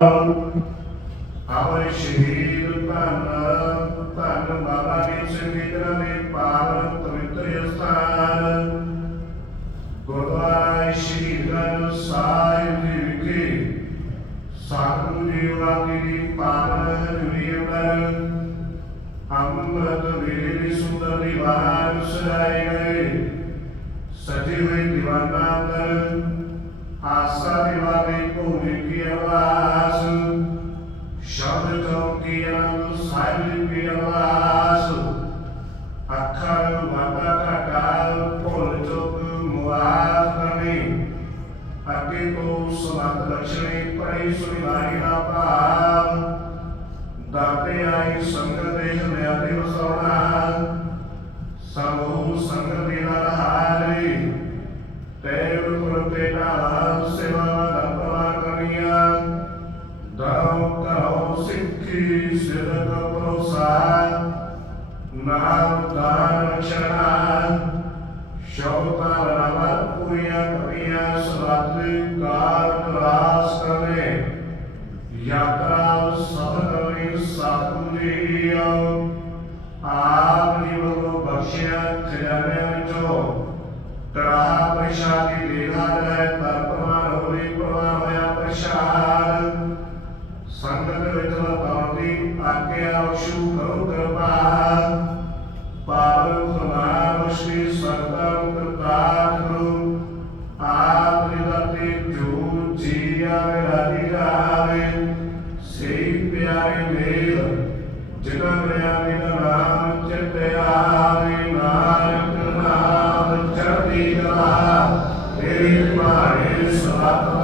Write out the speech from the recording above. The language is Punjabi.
ਆਪਣੇ ਸ਼ਹੀਦ ਧੰਨ ਧੰਨ ਬਾਬਾ ਦੀਪ ਸਿੰਘ ਜੀ ਦੇ ਨੇ ਪਾਵਨ ਪਵਿੱਤਰ ਸਥਾਨ ਗੁਰਦੁਆਰਾ ਸ਼ਹੀਦਾਂ ਸਾਹਿਬ ਜੀ ਵਿਖੇ ਸਤਿਗੁਰੂ ਜੀ ਵਾਲੀ ਦੀ ਪਾਵਨ ਹਜ਼ੂਰੀ ਅੰਦਰ ਅੰਮ੍ਰਿਤ ਵੇਲੇ ਦੀ ਸੁੰਦਰ ਦੀਵਾਰ ਸਜਾਏ ਗਏ ਸਜੇ ਹੋਏ ਹੱਟੇ ਤੋਂ ਸਮਤ ਲਖਣੇ ਪਰੇ ਸੁਣਾਈ ਦਾ ਭਾਵ। ਦਾਤੇ ਆਈ ਸੰਗਤ ਦੇ ਹਮਿਆ ਦੇ ਵਸਾਉਣਾ। ਸਮੂਹ ਸੰਗਤ ਦੇ ਨਾਲ ਹਾਰੇ ਤੇਰ ਪ੍ਰਤੇ ਨਾਲ ਸੇਵਾ ਦਾ ਪ੍ਰਵਾ ਕਰੀਆ ਦਾਉ ਕਰੋ ਸਿੱਖੀ ਸਿਰਤ ਪ੍ਰੋਸਾ ਨਾਮ, ਦਾਨ ਰਖਣਾ ਸ਼ੌਤਾ ਪ੍ਰਿਆ ਸਵਾਤਿ ਕਾਰਨ ਵਾਸ ਕਰੇ। ਯਾਤਰਾ ਸਭਨ ਵੀ ਸਾਧੂ ਜੀਓ ਆਪ ਜੀਵੋ ਬਖਸ਼ਿਆ ਖਜ਼ਾਨਿਆਂ ਵਿੱਚੋਂ। ਤਰਾ ਪ੍ਰਸ਼ਾਦੀ ਦੇਹਾ ਰਹਿ ਤਰਪਮਾਨ ਹੋਵੇ ਪ੍ਰਵਾਹ ਹੋਇਆ ਪ੍ਰਸ਼ਾਦ। ਸੰਗਤ ਵਿੱਚ ਵਰਤਾਉਣ ਦੀ ਆਗਿਆ ਉਸ਼ੂ ਕਰੋ ਕਿਰਪਾ। ਪਿਆਰੇ ਮੇਲ ਜਿਨਾ ਮਰਿਆਦੇ ਦਾ ਨਾਮ ਚਿੱਤੇ ਆਵੇ ਨਾਨਕ ਨਾਮ ਚੜ੍ਹਦੀ ਕਲਾ, ਤੇਰੀ ਭਾਣੇ ਸਲਾਹ